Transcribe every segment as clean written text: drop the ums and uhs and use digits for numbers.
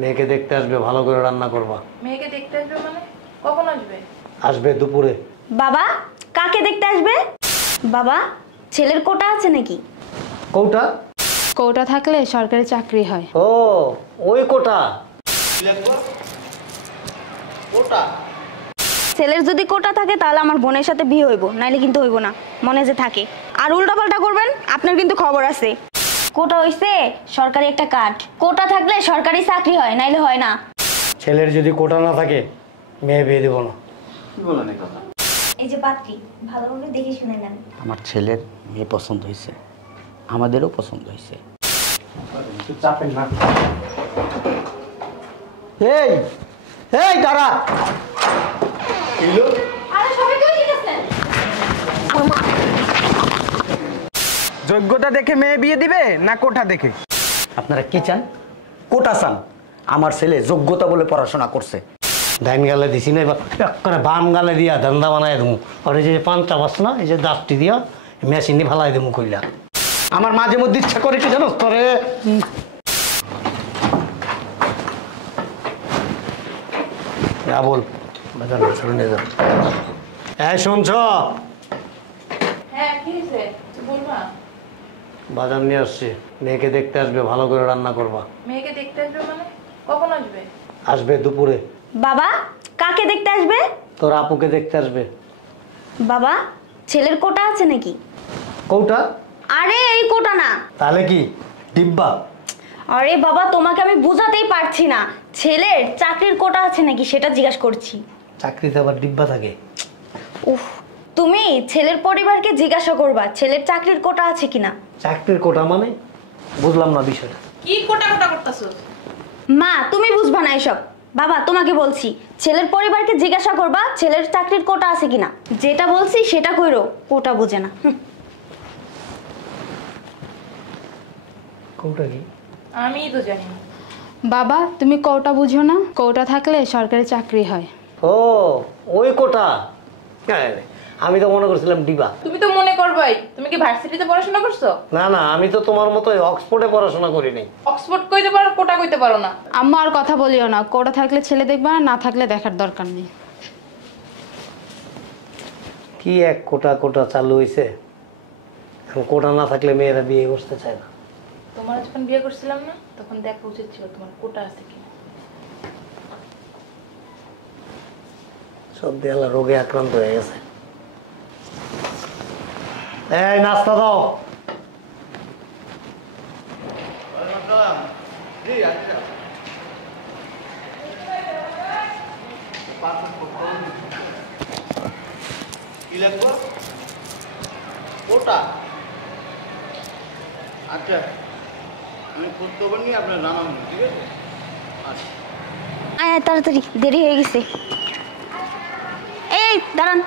মেয়েকে দেখতে আসবে, ভালো করে রান্না করবা। মেয়েকে দেখতে আসবে মানে? কখন আসবে? আসবে দুপুরে। বাবা, কাকে দেখতে আসবে? বাবা, ছেলের কোটা আছে নাকি? কোটা? কোটা থাকলে সরকারি চাকরি হয়। ও, ওই কোটা। কোটা? ছেলের যদি কোটা থাকে তাহলে আমার বোনের সাথে বিয়ে হইব, নাইলে কিন্তু হইব না, মনে যে থাকে। আর উল্টাপাল্টা করবেন, আপনার কিন্তু খবর আছে। কোটা হইছে সরকারি একটা কার্ড। কোটা থাকলে সরকারি চাকরি হয়, নাইলে হয় না। ছেলের যদি কোটা না থাকে মেয়ে বিয়ে দেবো না। কি বলেন এই কথা? এই যে পাত্রী, ভালোভাবে দেখে শুনে নেন। আমার ছেলের মেয়ে পছন্দ হয়েছে, আমাদেরও পছন্দ হয়েছে। চাপেন না। এই এই দাঁড়া। আরে সবাই কই গেছেন? যোগ্যতা দেখে মেয়ে বিয়ে দিবে না কোঠা দেখে? আপনারা কি চান? কোটা চান? আমার ছেলে যোগ্যতা বলে পড়াশোনা করছে। ডাইন গালে দিছি না, এবার করে বাম গালে দিয়া ধান্দা বানাই দেবো। আর এই যে পানটা বাস না, এই যে দাঁতটি দিয়া মেশিন দিয়ে ফালাই দেবো কইলা। আমার মাঝে মধ্যে ইচ্ছা করে কি জানো তোরে। বল বাজার নিয়ে যাও। এই শুনছ? হ্যাঁ, কি হয়েছে বলবা? বাজার নিয়ে আসছি, মেয়েকে দেখতে আসবে, ভালো করে রান্না করবা। মেয়েকে দেখতে আসবে মানে? কখন আসবে? আসবে দুপুরে। বাবা, কাকে দেখতে আসবে? তোর আপুকে দেখতে আসবে। বাবা, ছেলের কোটা আছে নাকি? কোটা? আরে এই কোটা না। তাহলে কি ডিব্বা? আরে বাবা, তোমাকে আমি বুঝাতেই পারছি না। ছেলের চাকরির কোটা আছে নাকি সেটা জিজ্ঞাসা করছি। চাকরিতে আবার ডিব্বা থাকে? উফ, তুমি ছেলের পরিবারকে জিজ্ঞাসা করবা ছেলের চাকরির কোটা আছে কিনা। চাকরির কোটা মানে বুঝলাম না বিষয়টা। কি কোটা কোটা করতেছো? মা, তুমি বুঝবা না এসব। বাবা, তোমাকে বলছি ছেলের পরিবারকে জিজ্ঞাসা করবা ছেলের চাকরির কোটা আছে কিনা। যেটা বলছি সেটা কইরো, কোটা বুঝে না। কোটা কি? আমিই তো জানি না। বাবা, তুমি কোটা বুঝো না? কোটা থাকলে সরকারি চাকরি হয়। ও, ওই কোটা। হ্যাঁ, আমি তো মনে করছিলাম ডিবা। তুমি তো মনে করবাই। তুমি কি ভার্সিটিতে পড়াশোনা করছো? না না, আমি তো তোমার মতো অক্সফোর্ডে পড়াশোনা করি নাই। অক্সফোর্ড কইতে পারো, কোটা কইতে পারো না। আম্মু আর কথা বলিও না। কোটা থাকলে ছেলে দেখবা, না থাকলে দেখার দরকার নেই। কি এক কোটা কোটা চালু হয়েছে, কোটা না থাকলে মেয়েরা বিয়ে করতে চায় না। তোমার যখন বিয়ে করছিলাম না, তখন দেখা উচিত ছিল তোমার কোটা আছে কি। সব দেয়ালা রোগে আক্রান্ত হয়ে গেছে। এই নাস্তা দাও। কি লাগবে? কোটা? আচ্ছা, আমি খোঁজখবর নিয়ে আপনার জানাবো, ঠিক আছে? আচ্ছা। আয় তাড়াতাড়ি, দেরি হয়ে গেছে। এই দাঁড়ান,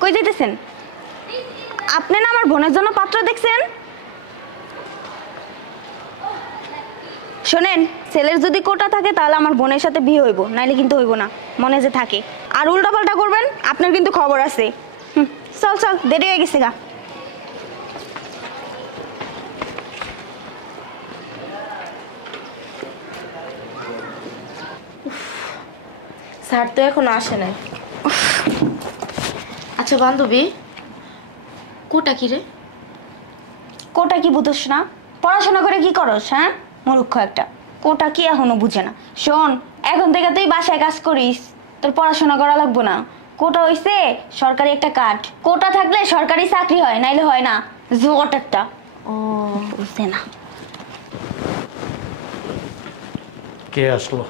কই যাইতেছেন? আপনি না আমার বোনের জন্য পাত্র দেখছেন? শোনেন, ছেলের যদি কোটা থাকে তাহলে আমার বোনের সাথে বিয়ে হইব, নাইলে কিন্তু হইব না, মনে যে থাকে। আর উল্টাপাল্টা করবেন, আপনার কিন্তু খবর আছে। চল চল, দেরি হয়ে গেছে গা। স্যার তো এখন আসে নাই। আচ্ছা বান্ধবী, কোটা কি রে? কোটা কি বুঝোস না? পড়াশোনা করে কি করস? হ্যাঁ, মূর্খ একটা। কোটা কি এখনো বুঝে না। শোন, এখন থেকে তুই বাসায় কাজ করিস, তোর পড়াশোনা করা লাগবে না। কোটা হইছে সরকারি একটা কার্ড। কোটা থাকলে সরকারি চাকরি হয়, নাইলে হয় না। জোট একটা। ও বুঝছে না। কে আসলো?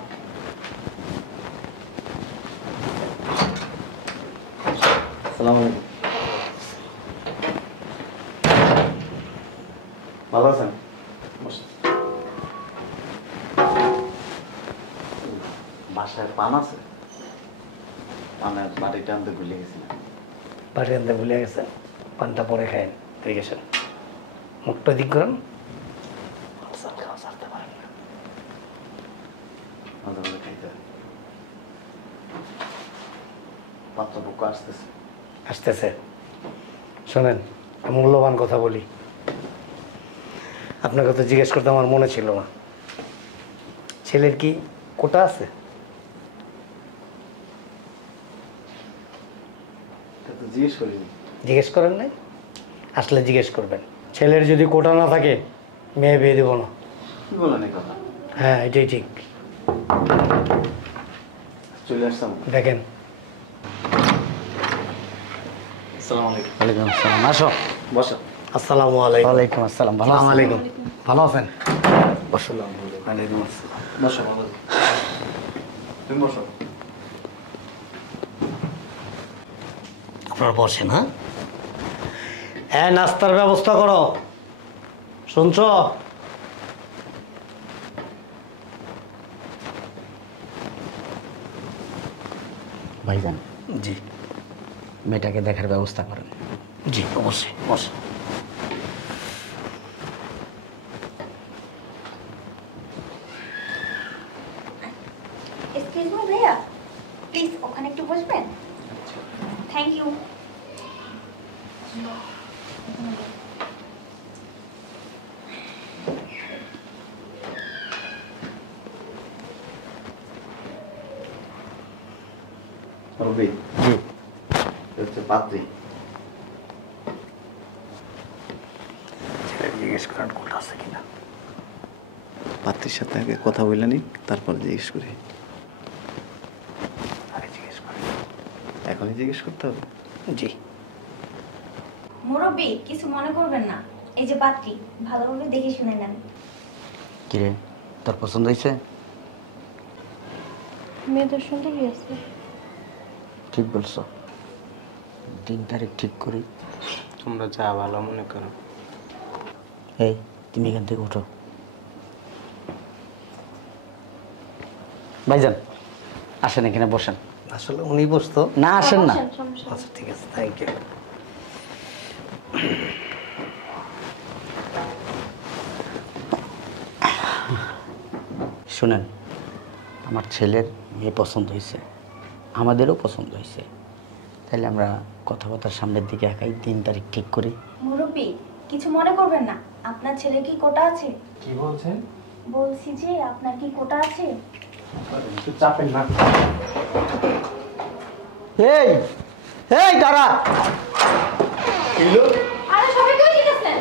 আসসালামু আলাইকুম। ভালো আছেন? বাসায় পান আছে? পানের বাড়িটা আনতে ভুলে গেছিলাম। বাড়ি আনতে ভুলে গেছেন? পানটা পরে খায়েন, ঠিক আছে? মুখটা দিক করেন। খাওয়া ছাড়তে পারেন না। মাঝে মাঝে খাইতে হয়। পাত্রপক্ষ আসতেছে। আসতেছে। শোনেন, মূল্যবান কথা বলি। আপনাকে তো জিজ্ঞেস করতে আমার মনে ছিল না। ছেলের কি কোটা আছে? এটা তো জিজ্ঞেস করিনি। জিজ্ঞেস করেন নাই? আসলে জিজ্ঞেস করবেন। ছেলের যদি কোটা না থাকে মেয়ে বিয়ে দেবো না। কি বলেন এই কথা? হ্যাঁ, এটাই ঠিক। চলে আসতাম। দেখেন, আসসালামু আলাইকুম। ওয়ালাইকুম আসসালাম। আসো। বসো। আসসালামু আলাইকুম। ওয়ালাইকুম আসসালাম। ভালো আসসালামু আছেন? আলাইকুম। ভালো আছেন? বসো। ওয়ালাইকুম আসসালাম। বসো বাবা। তুমি বসো। আপনারা বসেন। হ্যাঁ, নাস্তার ব্যবস্থা করো। শুনছো? ভাইজান, জি মেয়েটাকে দেখার ব্যবস্থা করেন। জি, অবশ্যই বসে। এক্সকিউজ মি ভাইয়া, প্লিজ ওখানে একটু বসবেন। Thank you. রবি, জি। হচ্ছে পাত্রী। জিজ্ঞেস করেন কোটা আছে কিনা। পাত্রীর সাথে আগে কথা বলে নি, তারপর জিজ্ঞেস করি। আগে জিজ্ঞেস করেন। এখনই জিজ্ঞেস করতে হবে? জি। মুরব্বী, কিছু মনে করবেন না, এই যে পাত্রী, ভালোভাবে দেখে শুনে নেন। কিরে, তোর পছন্দ হয়েছে? মেয়ে তো সুন্দরই আছে। ঠিক বলছো। দিন তারিখ ঠিক করি। তোমরা যা ভালো মনে করো। এই, তুমি এখান থেকে উঠো। ভাইজান, আসেন, এখানে বসেন। আসলে উনি বসতো না, আসেন না। সমস্যা আচ্ছা, ঠিক আছে, থ্যাংক ইউ। শুনেন, আমার ছেলের মেয়ে পছন্দ হয়েছে, আমাদেরও পছন্দ হয়েছে। তাহলে আমরা কথাবার্তার সামনের দিকে একাই দিন তারিখ ঠিক করি। মুরব্বী, কিছু মনে করবেন না, আপনার ছেলে কি কোটা আছে? কি বলছেন? বলছি যে আপনার কি কোটা আছে? একটু চাপেন না। এই এই দাঁড়া। আরে সবাই কই গেছেন?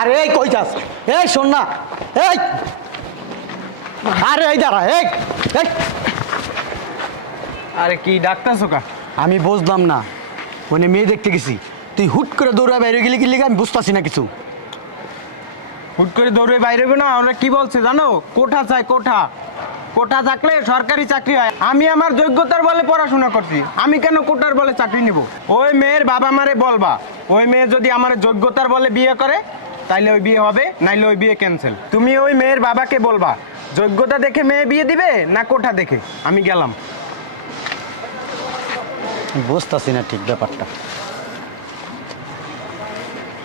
আরে এই কই যাস? এই শোন না, এই আরে এই দাঁড়া। এই এই, আরে কি ডাক্তার কা? আমি বুঝলাম না, মানে মেয়ে দেখতে গেছি, তুই হুট করে দৌড়া বাইরে গেলি কি লিগা আমি বুঝতেছি না কিছু। হুট করে দৌড়ে বাইরে হবে না। আমরা কি বলছে জানো? কোঠা চাই, কোঠা। কোঠা থাকলে সরকারি চাকরি হয়। আমি আমার যোগ্যতার বলে পড়াশোনা করছি, আমি কেন কোটার বলে চাকরি নিব? ওই মেয়ের বাবা মারে বলবা, ওই মেয়ে যদি আমার যোগ্যতার বলে বিয়ে করে তাইলে ওই বিয়ে হবে, নাইলে ওই বিয়ে ক্যান্সেল। তুমি ওই মেয়ের বাবাকে বলবা যোগ্যতা দেখে মেয়ে বিয়ে দিবে না কোঠা দেখে। আমি গেলাম। বুঝতেছি না ঠিক ব্যাপারটা।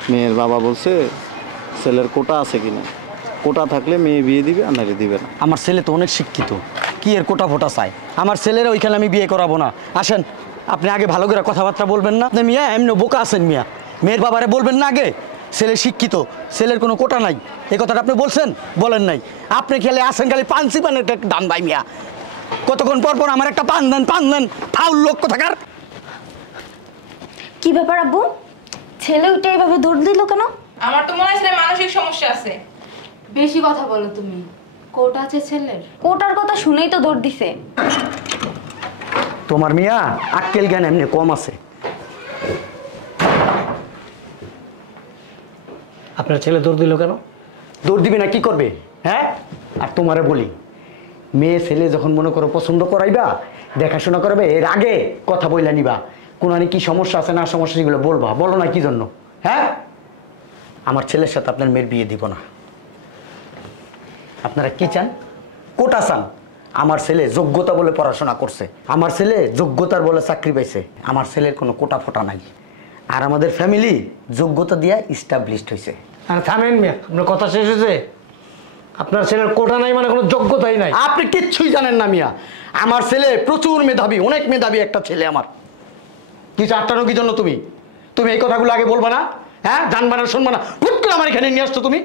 মেয়ের বাবা বলছে ছেলের কোটা আছে কিনা, কোটা থাকলে মেয়ে বিয়ে দিবে আর নাহলে দিবে না। আমার ছেলে তো অনেক শিক্ষিত, কি এর কোটা ফোটা চাই? আমার ছেলের ওইখানে আমি বিয়ে করাবো না। আসেন, আপনি আগে ভালো করে কথাবার্তা বলবেন না? আপনি মিয়া এমনি বোকা আছেন মিয়া, মেয়ের বাবারে বলবেন না আগে ছেলে শিক্ষিত, ছেলের কোনো কোটা নাই, এই কথাটা আপনি বলছেন? বলেন নাই। আপনি খেলে আসেন খালি পানসি পানের দান ভাই মিয়া, কতক্ষণ পর পর আমার একটা পান দেন ফাউল লোক কোথাকার। কি ব্যাপার আব্বু, ছেলে উঠে এইভাবে দৌড় দিল কেন? আমার তো মনে হয় ছেলের মানসিক সমস্যা আছে। বেশি কথা বলো তুমি। কোটা আছে ছেলের? কোটার কথা শুনেই তো দৌড় দিছে। তোমার মিয়া আক্কেল জ্ঞান এমনি কম আছে। আপনার ছেলে দৌড় দিল কেন? দৌড় দিবে না কি করবে? হ্যাঁ, আর তোমারে বলি, মেয়ে ছেলে যখন মনে করো পছন্দ করাইবা, দেখাশোনা করবে, এর আগে কথা বইলা নিবা, কোনো কি সমস্যা আছে না সমস্যা সেগুলো বলবা। বলো না কি জন্য? হ্যাঁ, আমার ছেলের সাথে আপনার মেয়ের বিয়ে দিব না। আপনারা কি চান? কোটা চান? আমার ছেলে যোগ্যতা বলে পড়াশোনা করছে, আমার ছেলে যোগ্যতার বলে চাকরি পাইছে, আমার ছেলের কোনো কোটা ফোটা নাই। আর আমাদের ফ্যামিলি যোগ্যতা দিয়ে ইস্টাবলিশড হয়েছে। আর থামেন মিয়া, আপনার কথা শেষ হয়েছে? আপনার ছেলের কোটা নাই মানে কোনো যোগ্যতাই নাই। আপনি কিচ্ছুই জানেন না মিয়া, আমার ছেলে প্রচুর মেধাবী, অনেক মেধাবী একটা ছেলে আমার। কিছু আটটানো কি জন্য তুমি এই কথাগুলো আগে বলবা না? হ্যাঁ জানবানা শুনবানা হুট করে আমার এখানে নিয়ে আসছো তুমি।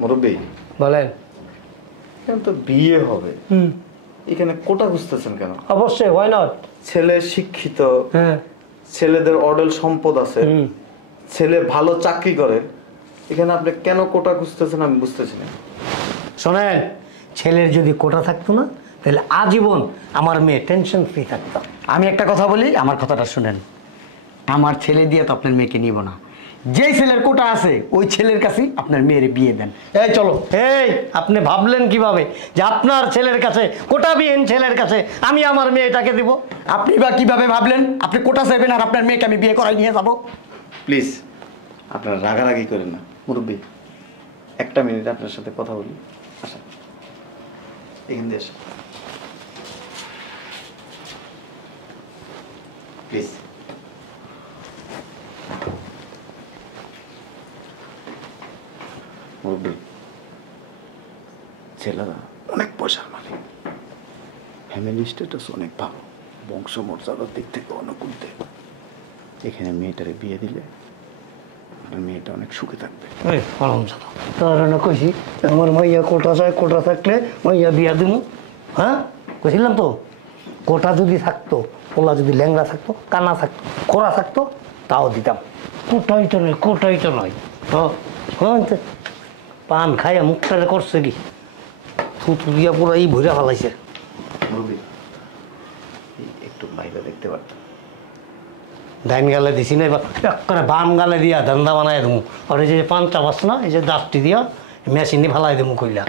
মুরব্বী, বলেন। এখন তো বিয়ে হবে, এখানে কোটা খুঁজতেছেন কেন? অবশ্যই, হোয়াই নট? ছেলে শিক্ষিত, হ্যাঁ, ছেলেদের অডেল সম্পদ আছে, ছেলে ভালো চাকরি করে, এখানে আপনি কেন কোটা খুঁজতেছেন আমি বুঝতেছি না। শোনেন, ছেলের যদি কোটা থাকতো না তাহলে আজীবন আমার মেয়ে টেনশন ফ্রি থাকতো। আমি একটা কথা বলি, আমার কথাটা শুনেন। আমার ছেলে দিয়ে তো আপনার মেয়েকে নিব না। যেই ছেলের কোটা আছে ওই ছেলের কাছেই আপনার মেয়ের বিয়ে দেন। এই চলো। এই আপনি ভাবলেন কিভাবে যে আপনার ছেলের কাছে, কোটাবিহীন ছেলের কাছে আমি আমার মেয়েটাকে দিব? আপনি বা কিভাবে ভাবলেন আপনি কোটা চাইবেন আর আপনার মেয়েকে আমি বিয়ে করাই নিয়ে যাবো? প্লিজ আপনারা রাগারাগি করেন না। মুরব্বী, একটা মিনিট আপনার সাথে কথা বলি। আসেন, এখান দিয়ে আসেন প্লিজ। মুরব্বী, ছেলেরা অনেক পয়সার মালিক, ফ্যামিলি স্ট্যাটাস অনেক ভালো, বংশমর্যাদার দিক থেকে অনুকূল দেয়। এখানে মেয়েটারে বিয়ে দিলে আপনার মেয়েটা অনেক সুখে থাকবে। এই আরাম জানো তার না কইছি আমার মাইয়া কোটা চায়, কোটা থাকলে মাইয়া বিয়া দিব। হ্যাঁ কইছিলাম তো, কোটা যদি থাকতো, পোলা যদি ল্যাংড়া থাকতো, কানা থাকতো, খোড়া থাকতো, তাও দিতাম। কোটাই তো নয়, কোটাই তো নয়। হ্যাঁ, পান খাইয়া মুখটা করছে কি থুতু দিয়া পুরো এই ভইরা ফেলাইছে। মুরব্বী, একটু বাইরে দেখতে পারতাম। ডাইন গালে দিছি না, এবার করে বাম গালে দিয়া ধান্দা বানাই দেবো। আর এই যে পানটা বাস না, এই যে দাঁতটি দিয়া মেশিনে ফেলাই দেবো কইলা।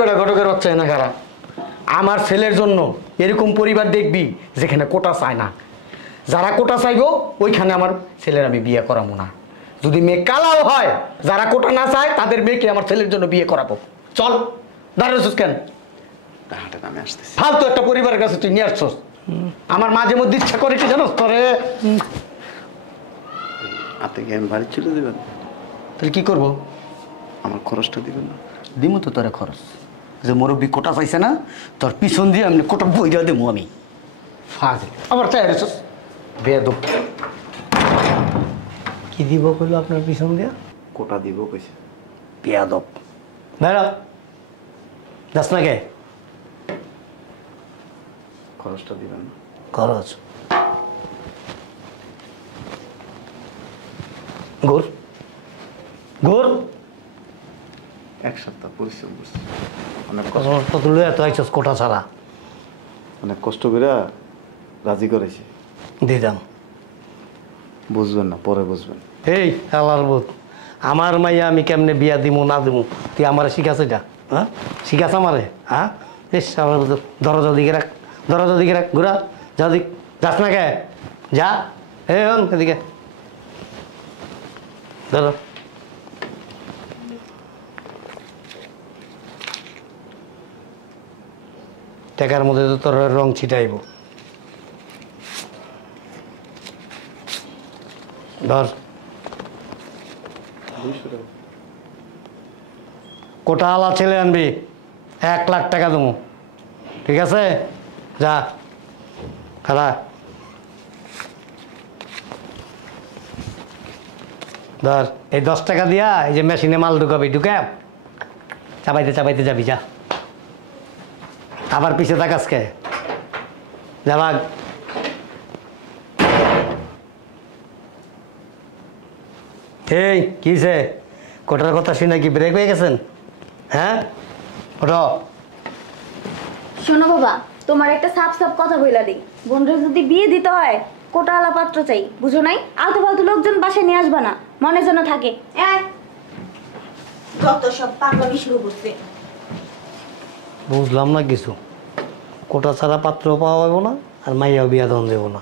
বেটা ঘটকের বাচ্চা না খারাপ। আমার ছেলের জন্য এরকম পরিবার দেখবি যেখানে কোটা চায় না। যারা কোটা চাইবো ওইখানে আমার ছেলের আমি বিয়ে করাবো না। যদি মেয়ে কালাও হয়, যারা কোটা না চায় তাদের মেয়েকে আমার ছেলের জন্য বিয়ে করাবো। চল, দাঁড়াচ্ছিস কেন? হাঁটেন, আমি আসতেছি। ফালতু একটা পরিবারের কাছে তুই নিয়ে আসছস। আমার মাঝে মধ্যে ইচ্ছা করে কি জানো তোরে। আপনি কি আমি বাড়ি চলে দেবেন? তাহলে কি করবো? আমার খরচটা দিবেন না? দিমু তো তোরে খরচ। যে মুরব্বী কোটা চাইছে না, তোর পিছন দিয়ে আমি কোটা বইরা দেবো আমি। ফাজিল আবার চাই রেছস বেয়াদব। কি দিব কইলো আপনার পিছন দিয়া? কোটা দিব কইছে। বেয়াদব। বেড়া যাস না কে? খরচটা দিবেন না? খরচ ঘুর ঘুর। এক সপ্তাহ পরিশ্রম করছি, অনেক কত লইয়া এত আইছস কোটা ছাড়া? অনেক কষ্ট করে রাজি করেছি। দিতাম। বুঝবেন না, পরে বুঝবেন। এই আল্লাহর বোধ, আমার মাইয়া আমি কেমনে বিয়া দিমু না দিমু তুই আমার শিখাস এটা? হ্যাঁ শিখাস আমারে? হ্যাঁ বেশ, আমার দরজা দিকে রাখ, দরজা দিকে রাখ, ঘুরা যা দিক। যাস না কে? যা। এই হন এদিকে ধরো। টাকার মধ্যে তো তোর রং ছিটাইব। ধর, কোটাওয়ালা ছেলে আনবি, 1 লাখ টাকা দেবো। ঠিক আছে, যা খারা। ধর, এই 10 টাকা দিয়া এই যে মেশিনে মাল ঢুকাবি, ঢুকে চাপাইতে চাপাইতে যাবি। যা, আবার পিছে থাকাস কে? যা ভাগ। এই কিসে কোটার কথা শুনে কি ব্রেক হয়ে গেছেন? হ্যাঁ ওঠো। শোনো বাবা, তোমার একটা সাপ সাপ কথা বইলা দিই। বোনরা যদি বিয়ে দিতে হয় কোটাওয়ালা পাত্র চাই, বুঝো নাই? আলতু ফালতু লোকজন বাসায় নিয়ে আসবা না, মনে যেন থাকে। যত সব পাগলামি শুরু করছে। বুঝলাম না কিছু। কোটা ছাড়া পাত্র পাওয়া যাবো না, আর মাইয়াও বিয়া দন দেবো না।